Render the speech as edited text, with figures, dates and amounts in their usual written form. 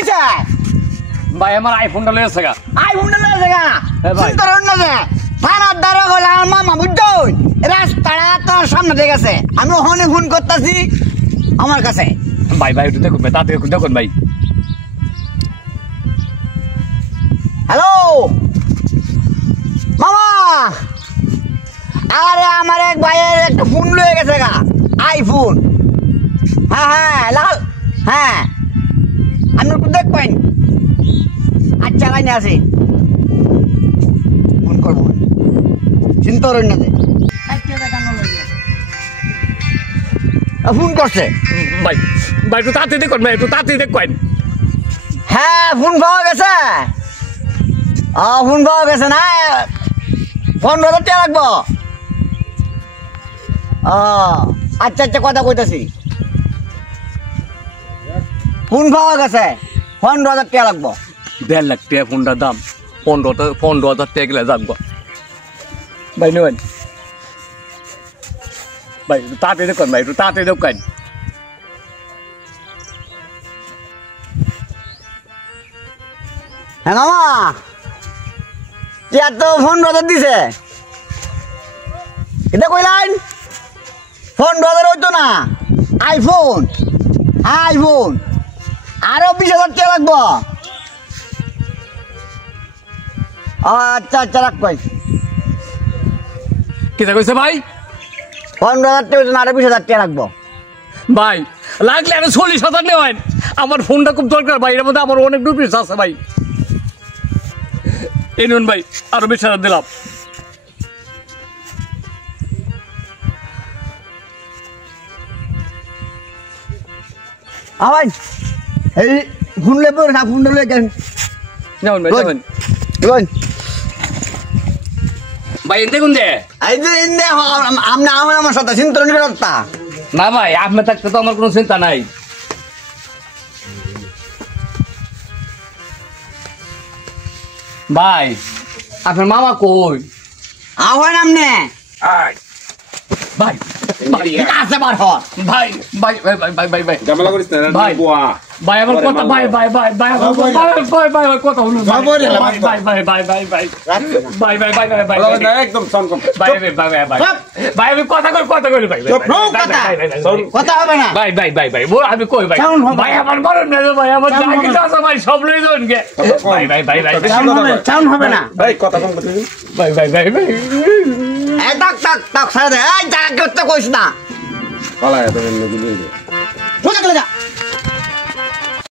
হইছে ভাই আমার আইফোনটা লয়েছে গা আইফোনটা লয়েছে গা চিন্তা করুন না যে থানার দ্বারা হলে আমার মামা বুঝছো রাস্তাটা তোর সামনে দিয়ে গেছে আমি ওখানে ফোন করতেছি আমার কাছে ভাই ভাই একটু দেখুন ভাই তাতে একটু দেখুন ভাই হ্যালো মামা আরে আমার এক ভাইয়ের একটা ফোন লয়ে গেছে গা আইফোন হ্যাঁ হ্যাঁ লাল হ্যাঁ আপনি একটু দেখবেন আচ্ছা লাইনে আছি ফোন করবো চিন্তা করেন না ফোন করছে ভাই ভাই একটু তাতে দেখুন ভাই একটু তাতে দেখবেন হ্যাঁ ফোন পাওয়া গেছে ফোন পাওয়া গেছে না 15,000 টাকা লাগবো আচ্ছা আচ্ছা কথা কইতাছি ফোন পাওয়া গেছে 15,000 টাকা লাগবো 1.5 লাখ টাকা ফোনটার দাম 15,000 টাকা গেলে যাবো ভাই নেবেন ভাই একটু তাতে দেখুন ভাই একটু তাতে দেখুন হ্যাঁ মামা তো 15,000 দিছে এটা কইলেন 15,000 হইতো না আইফোন আইফোন আরো 20,000 টাকা লাগবো আচ্ছা আচ্ছা রাখ ভাই কিটা কইছে ভাই 15,000 টাকা হইতো না আরো 20,000 টাকা লাগবো ভাই লাগলে আরো 40,000 নেওয়ান আমার ফোনটা খুব দরকার ভাই এর মধ্যে আমার অনেক রুপিস আছে ভাই এই নুন ভাই আরো 20,000 দিলাম ভাই এই ফোন লেবো না ফোন লয়ে গেন নেবেন ভাই নেবেন ভাই দেখুন দে এই যে ইন্নে আমনা আমার সাথে চিন্তা করতা না ভাই আপনি থাকতে তো আমার কোনো চিন্তা নাই ভাই আপনার মামা কই আওয়ার আমনে ভাই আছে বার হ ভাই ভাই ভাই ভাই ভাই ভাই ঝামেলা করিস না ভাই বুয়া ভাই আমার কথা ভাই ভাই ভাই ভাই ভাই ভাই কথা হলো ভাই ভাই ভাই ভাই ভাই ভাই ভাই ভাই ভাই ভাই ভাই একদম সন কম ভাই ভাই ভাই ভাই ভাই আমি কথা কই ভাই কথা হবে না ভাই ভাই ভাই ভাই আমি কই ভাই ভাই আমার মরণ না ভাই আমার যা কিছু আছে ভাই সব লই যান কে ভাই ভাই ভাই ভাই সাউন্ড হবে না ভাই কথা কম করছিস ভাই ভাই ভাই ভাই এই টাক টাক টাক সারা দে এই যা করতে কইছ না পালা এত গুলি সোজা চলে যা